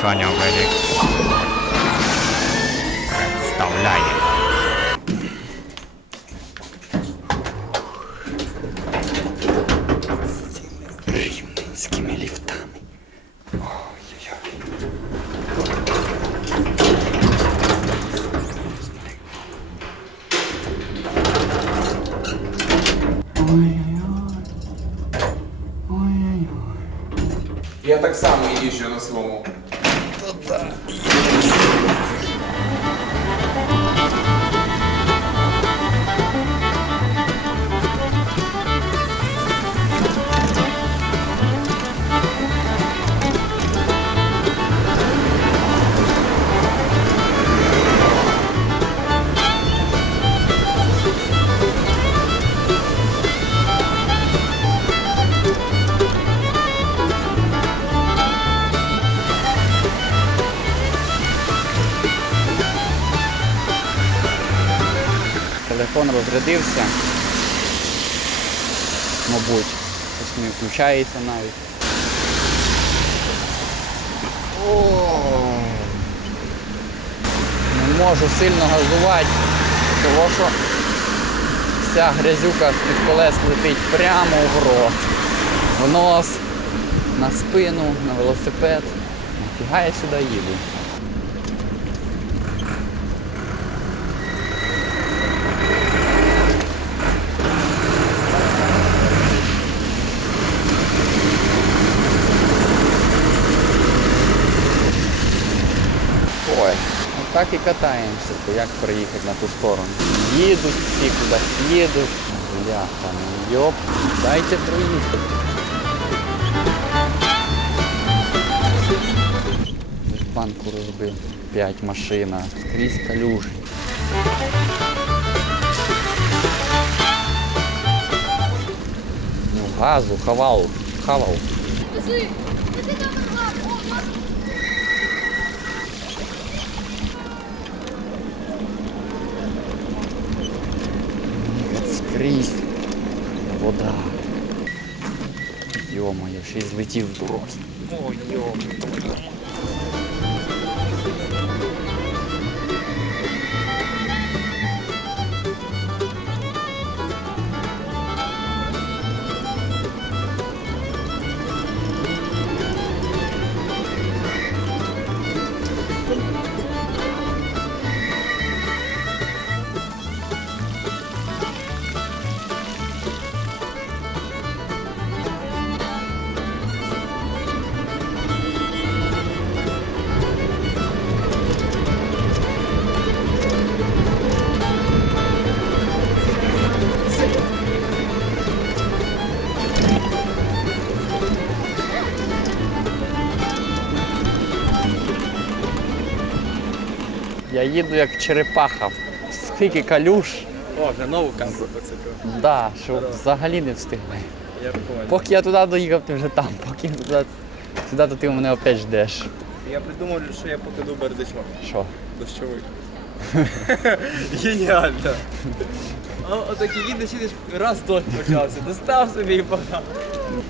Саня Велик представляє. Рівненськими ліфтами. Ой-ой-ой. Я так само їжджу на своєму. Розрядився. Мабуть, щось не включається навіть. О! Не можу сильно газувати, тому що вся грязюка з-під колес летить прямо в рот. В нос, на спину, на велосипед. Нафіга я сюди їду. Ой, ну так і катаємося, то як приїхати на ту сторону. Їдуть всі кудись їдуть. Бляха, ну йоп, дайте проїхати. Банку розбив. П'ять машина. Скрізь калюжі. Ну, газу, хавав, хавав. Скажи, ти там о, мама. Скрізь. Вода. Йо-моє, ще й злетів з дороги. Ой, йо. Їду як черепаха. Скільки калюш. О, вже нову камеру поцепив. Да, що взагалі не встигли. Я. Поки я туди доїхав, ти вже там. Поки я туди, сюди, то ти мене опять ждеш. Я придумав, що я покиду бардачок. Що? Дощовий. Геніально. О, Отакі їдеш, їдеш, раз дощ почався. Достав собі і погнав.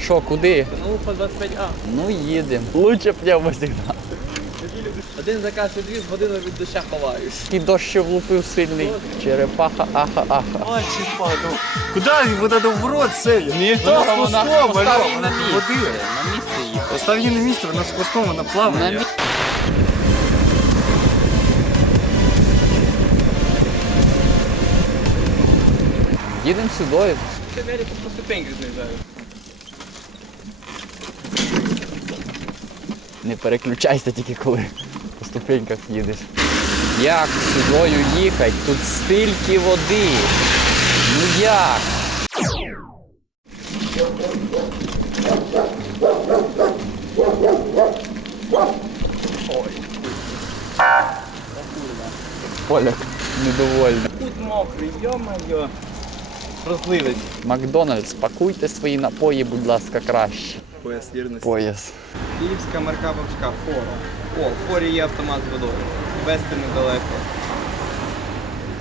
Що, куди? Ну, по 25А. Ну їдемо. Лучше п'ємо завжди. Один заказ і дві години від доща ховаюсь. І дощ ще влупив сильний. Черепаха, аха, аха. Ой, падал. Куда вот это в рот цель? Не то з хвостом, алло, її на вона місце. води. На місце її. Постав її на місце, вона з хвостом, вона На плаває. Їдемо сюди. Ще велико по ступеньки з'їжджаю. Не переключайся тільки коли по ступеньках їдеш. Як сюдою їхати? Тут стільки води. Ну як? Поляк недовольний. Тут мокрий, йо-моє. Розлились. Макдональдс, пакуйте свої напої, будь ласка, краще. Пояс вірності. Пояс. Київська марка бабушка фора. О, в форі є автомат з водою. Вести недалеко.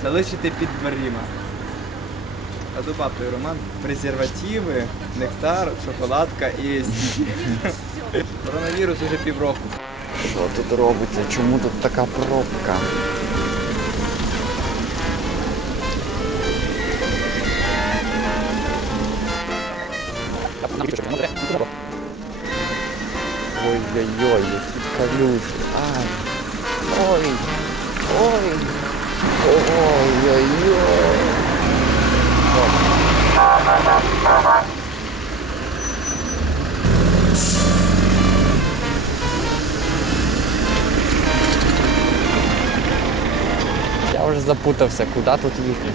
Залишити під дверима. А до бабки Роман. Презервативи, нектар, шоколадка і стіки. Коронавірус уже півроку. Що тут робиться? Чому тут така пробка? Ой-ой-ой, які калюжі. Ай. Ой. Ой. Ой-ой-ой. Я вже запутався, куди тут їхати.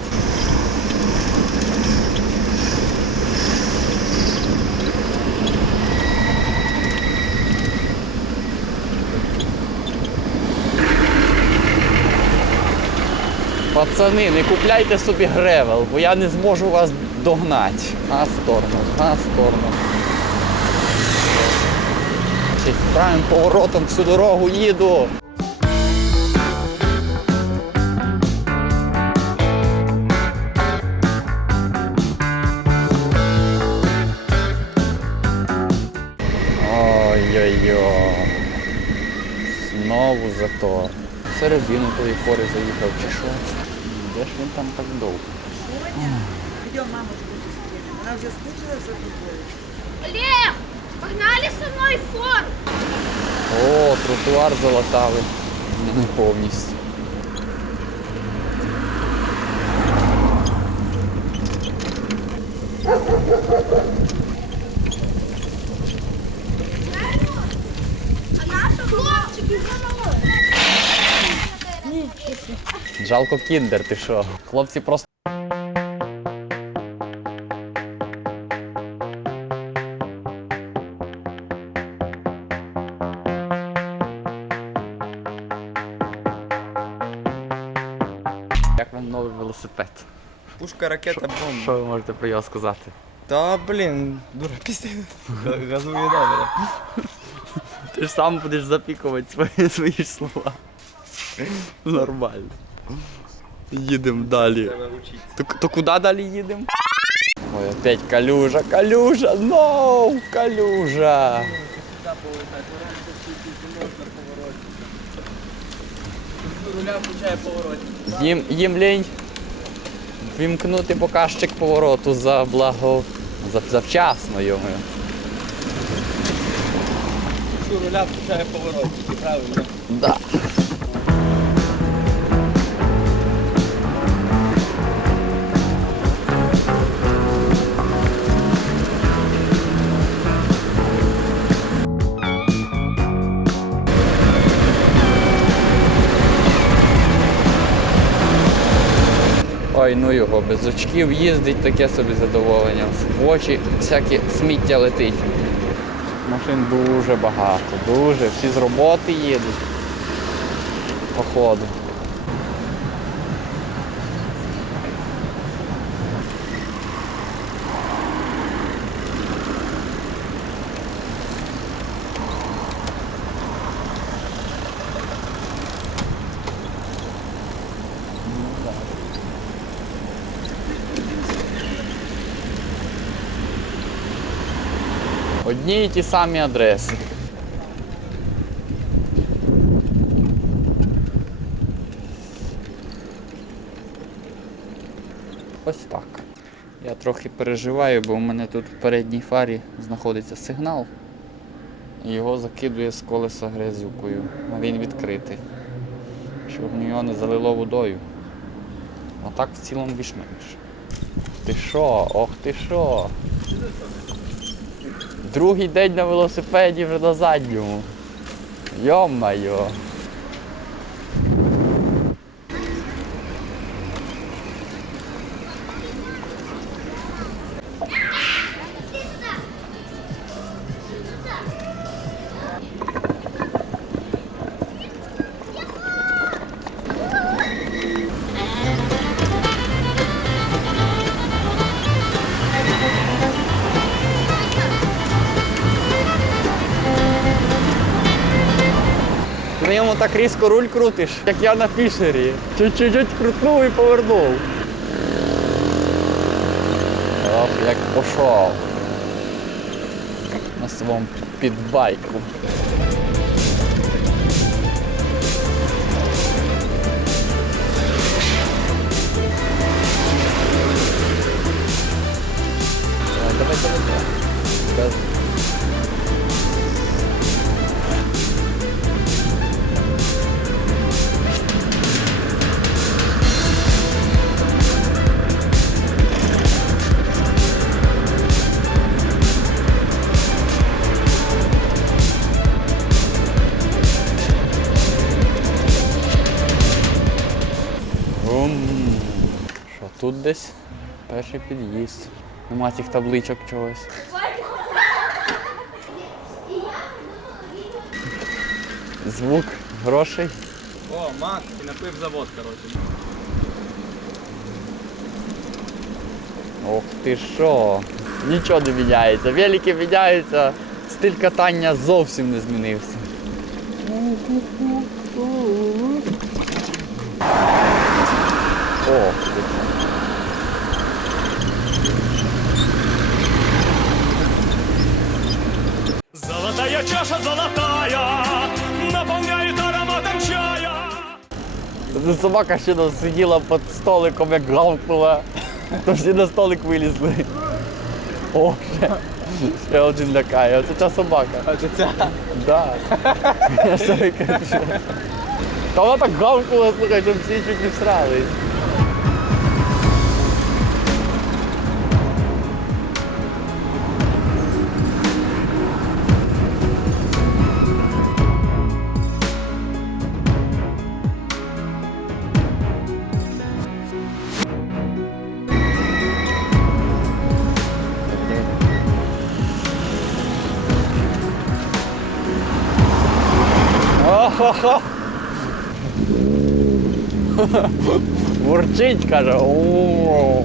Пацани, не купляйте собі гревел, бо я не зможу вас догнати. Газ сторону, газ сторону. Правим поворотом всю дорогу їду. Ой-ой-ой. Знову затор. Середину тої фори заїхав чи що? Де ж він там так довго? Идем, мамочку встретим. Она уже скучила за тобой. Олег, погнали со мной в фор. О, тротуар залатали. Не повністю. А Жалко кіндер, ти що? Хлопці просто. Як вам новий велосипед? Пушка, ракета, бомба. Що ви можете про нього сказати? Та блін, дуже пісня. Газує добре. Ти ж сам будеш запікувати свої, свої ж слова. Нормально. Їдемо далі. То, то куди далі їдемо? Ой, опять калюжа, калюжа, ноу, калюжа. Їм, їм лінь вімкнути показчик повороту за благо. За, завчасно йому. Руля включає поворот, правильно. Да. Ну без очків їздить, таке собі задоволення. В очі всяке сміття летить. Машин дуже багато, дуже. Всі з роботи їдуть. Походу. Одні і ті самі адреси. Ось так. Я трохи переживаю, бо у мене тут в передній фарі знаходиться сигнал. І його закидує з колеса грязюкою, а він відкритий. Щоб його не залило водою. А так в цілому більш-менш. Ти що? Ох ти що? Другий день на велосипеді вже на задньому. Йо-майо. так різко руль крутиш, як я на фішері. Чуть-чуть крутнув і повернув. Ох, як пішов. На своєму підбайку. Давай, давай, давай. Десь перший під'їзд. Нема цих табличок чогось. Звук грошей. О, Мак, і напив завод, коротше. Ох ти що. Нічого не міняється. Велики міняються, стиль катання зовсім не змінився. О, що. Золотая наполняет ароматом чая. Собака ще сиділа під столиком, як гавкнула. То всі на столик вилізли. О, ще, ще один лякає. Оце ця собака. А ця? Да. Я тобі кажу. Та вона так гавкнула, слухай, що всі чуть не всрались. Ворчить, каже. «О».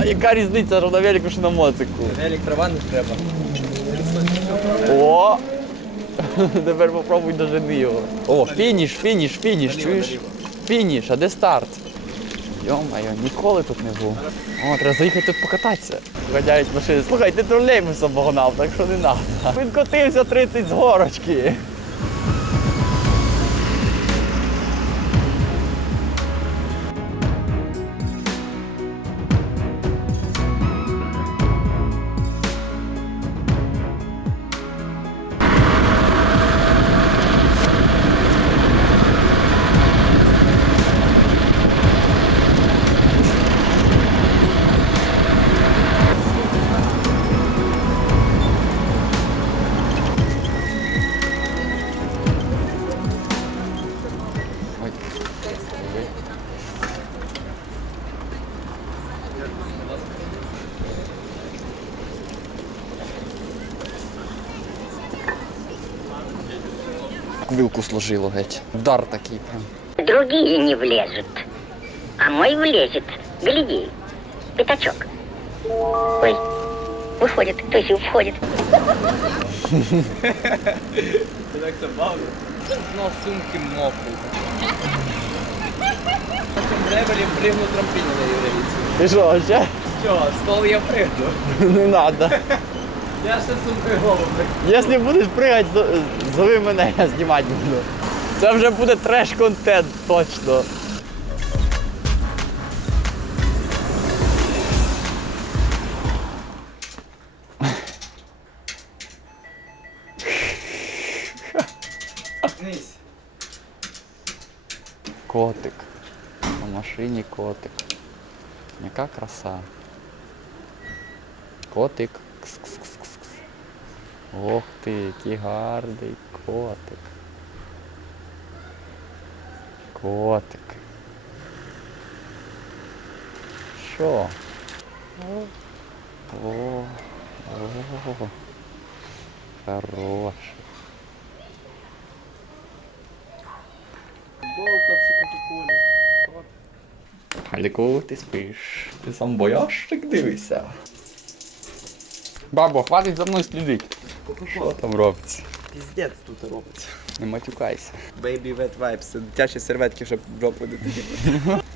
А яка різниця, на велику, що на моцику? Велик трава не треба. О! Тепер попробуй дожени його. О, фініш, фініш, фініш, чуєш? Фініш, а де старт? Йо-моє, ніколи тут не був. О, треба заїхати тут покататися. Ганяють машини. Слухай, ти тролейбусом погнав, так що не треба. Він котився 30 з горочки. Вилку сложило геть. Дар такий прям. Другие не влезут, а мой влезет. Гляди, пятачок. Ой, выходит, то есть входит. Це так забавно. Ну, сумки мокрі. На цьому левелі пригну трамплін на єврейці. Ти що, ще? Що, стол я пригну. Не треба. Я ще сумкою голову. Якщо будеш пригати, зови мене, я знімати буду. Це вже буде треш-контент, точно. Котик. На машині котик. Яка краса. Котик. Кс-кс-кс-кс. Ох ти, який гарний котик. Котик. Що? О, о, о, хороший. Аліку, ти спиш. Ти сам бояшик дивишся. Бабо, хватить за мною слідить. Що там робиться? Піздець тут робиться. Не матюкайся. Baby wet vibes. Це дитячі серветки, щоб дитини.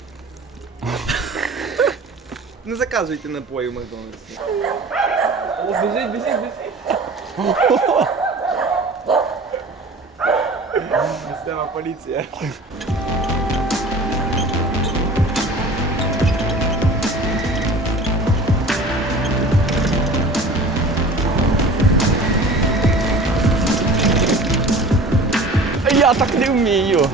Не заказуйте напої в Макдональдсі. О, біжить, біжить, біжить. Місцева поліція. Я так не вмію.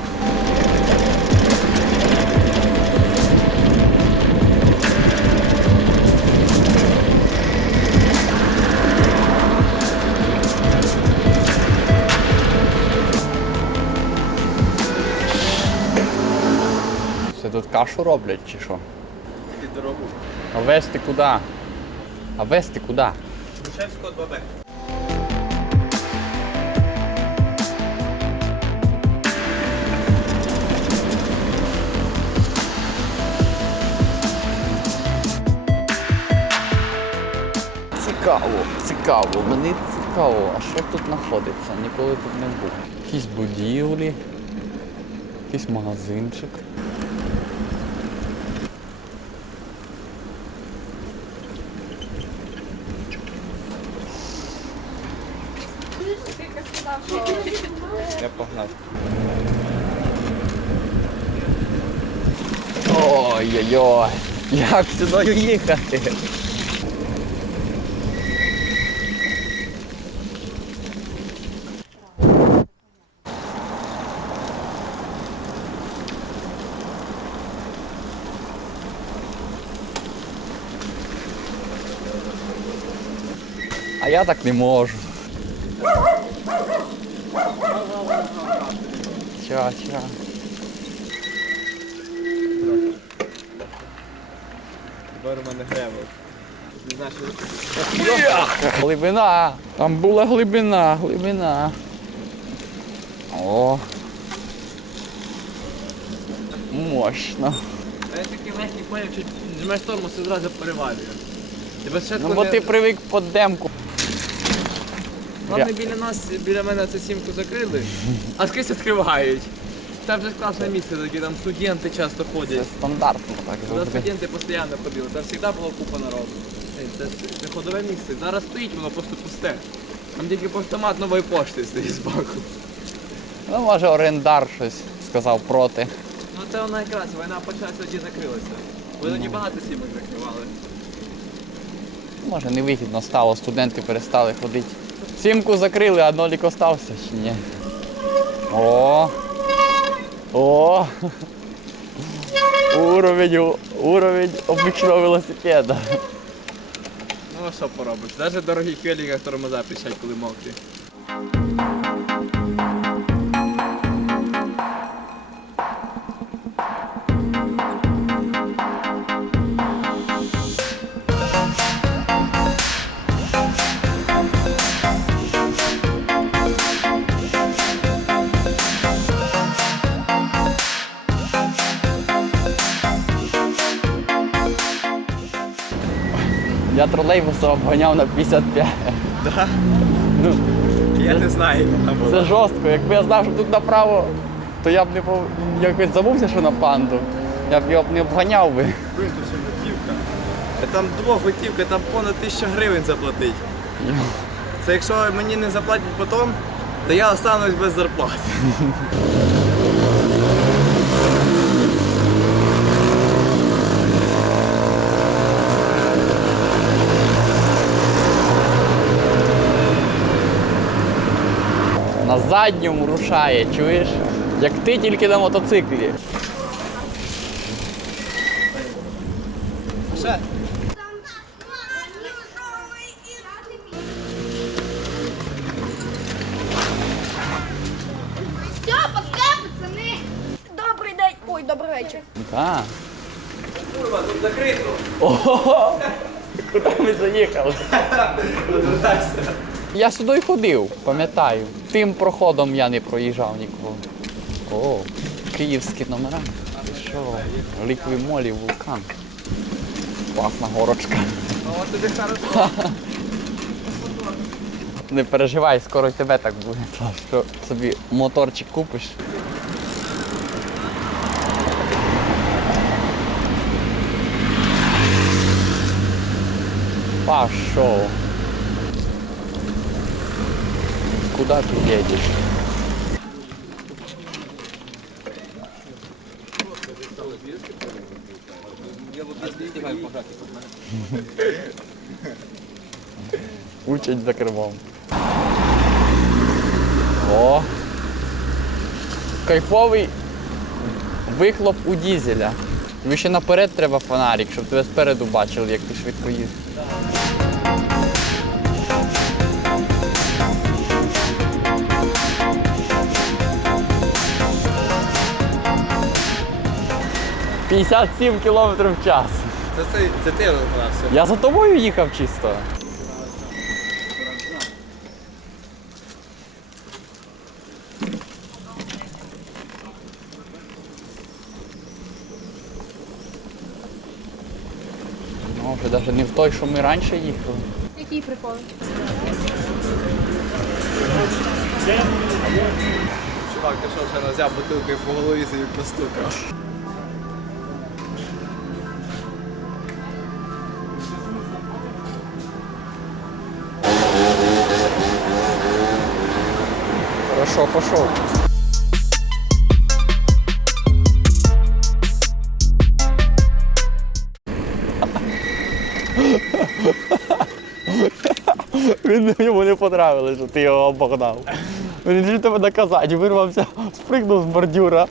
Все тут кашу роблять чи що? Тільки дорогу. А вести куди? А вести куди? Грушевського 2Б. Цікаво, цікаво, мені цікаво, а що тут знаходиться? Ніколи тут не був. Якісь будівлі, якийсь магазинчик. Я погнав. Ой-ой-ой, як сюди їхати? А я так не можу. Ча, ча. Тепер у мене що Глибина. Там була глибина, глибина. О. Мощно. Я такий легкий поняв, що нажимаєш тормоз одразу перевалює. Ну бо ти привик по демку. Головне біля нас, біля мене цю сімку закрили, а скрізь відкривають. Там же класне місце таке, там студенти часто ходять. Це стандартно так Туди студенти постійно ходили, там завжди була купа народу. Це, це, це ходове місце. Зараз стоїть воно просто пусте. Там тільки поштомат нової пошти стоїть збоку. Ну, може, орендар щось сказав проти. Ну це вона якраз, війна почалася, тоді закрилася. Ви тоді багато сімок закривали. Може, невигідно стало, студенти перестали ходити. Сімку закрили, а нолік остався чи ні? О! О! Уровень, уровень обичного велосипеда. Ну а що поробиш? Навіть дорогі великах тормоза пішать, коли мокрі. Я тролейбусом обганяв на 55. Ну, Я не знаю, як вона була. це жорстко. Якби я знав, що тут направо, то я б не пов... якось забувся, що на панду. Я б його не обганяв би. Там двохвитівка, там понад тисяча гривень заплатить. Це якщо мені не заплатять потім, то я останусь без зарплати. На задньому рушає, чуєш? Як ти тільки на мотоциклі. Ще? Все, пока, пацаны. Добрий день. Ой, добрий вечір. Так. Курва, тут закрито. Ого! Куди ми заїхали? Я сюди ходив, пам'ятаю. Тим проходом я не проїжджав нікого. О, київські номера. Що? Лікві молі, вулкан. Класна горочка. Не переживай, скоро тебе так буде. Що собі моторчик купиш. Пошел. Куда ты едешь? Учать за кермом. О! Кайфовий вихлоп у дізеля. Тобі ще наперед треба фонарик, щоб тебе спереду бачили, як ти швидко їздиш. 67 км в час. Це, це, це ти розгнався. Я за тобою їхав чисто. Ну, вже навіть не в той, що ми раніше їхали. Який прикол? Чувак, ти що вже взяв бутилку і по голові собі постукав. Він йому не понравилось, що ти його обогнав. Він вирішив тебе наказати, вирвався, спригнув з бордюра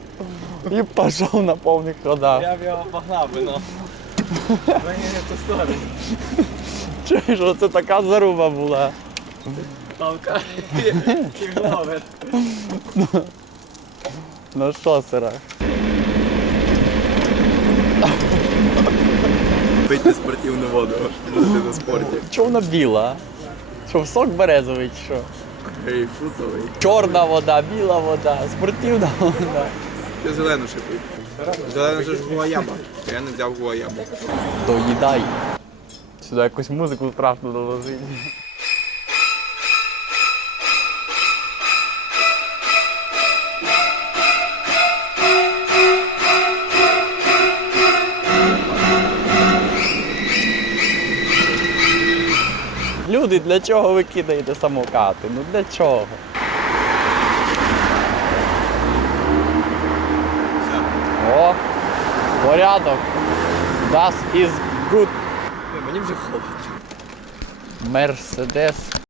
і пішов на повних ходах. Я б його погнав би, ну. Мені не ту сторону. Чуєш, що це така заруба була. Палка. Кілометр. На шосерах. Пийте спортивну воду, будете на спорті. Чого вона біла? Що, сок березовий чи що? Грейпфрутовий. Чорна вода, біла вода, спортивна вода. Ти зелену ще пий. Зелену же ж гуаяба. Я не взяв гуаябу. Доїдай. Сюди якусь музику страшно доложити. Люди, для чого ви кидаєте самокати? Ну для чого? О, порядок. Das is good. Мені вже холодно. Мерседес